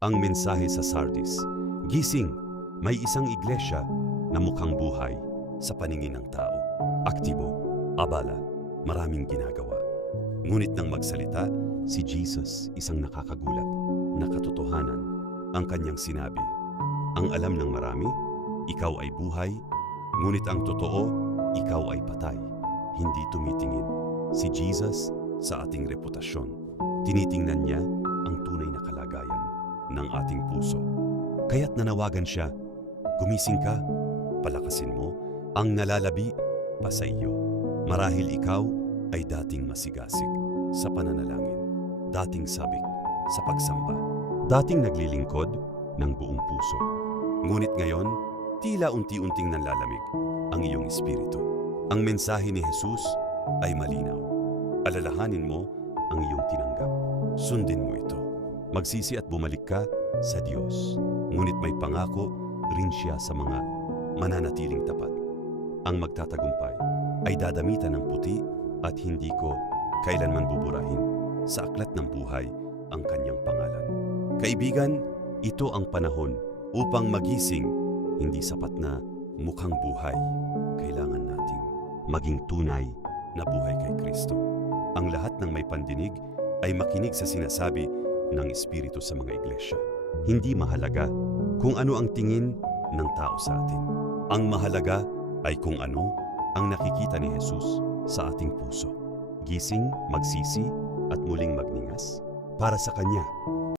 Ang mensahe sa Sardis, gising, may isang iglesia na mukhang buhay sa paningin ng tao. Aktibo, abala, maraming ginagawa. Ngunit nang magsalita, si Jesus isang nakakagulat na katotohanan ang kanyang sinabi. Ang alam ng marami, ikaw ay buhay, ngunit ang totoo, ikaw ay patay. Hindi tumitingin si Jesus sa ating reputasyon. Tinitingnan niya ang tunay na kalagayan ng ating puso. Kaya't nanawagan siya, gumising ka, palakasin mo, ang nalalabi pa sa iyo. Marahil ikaw ay dating masigasig sa pananalangin, dating sabik sa pagsamba, dating naglilingkod ng buong puso. Ngunit ngayon, tila unti-unting nanlalamig ang iyong espiritu. Ang mensahe ni Jesus ay malinaw. Alalahanin mo ang iyong tinanggap. Sundin mo ito. Magsisi at bumalik ka sa Diyos. Ngunit may pangako rin siya sa mga mananatiling tapat. Ang magtatagumpay ay dadamitan ng puti at hindi ko kailanman buburahin sa aklat ng buhay ang kanyang pangalan. Kaibigan, ito ang panahon upang magising. Hindi sapat na mukhang buhay. Kailangan nating maging tunay na buhay kay Kristo. Ang lahat ng may pandinig ay makinig sa sinasabi ng Espiritu sa mga iglesia. Hindi mahalaga kung ano ang tingin ng tao sa atin. Ang mahalaga ay kung ano ang nakikita ni Jesus sa ating puso. Gising, magsisi, at muling magningas para sa Kanya.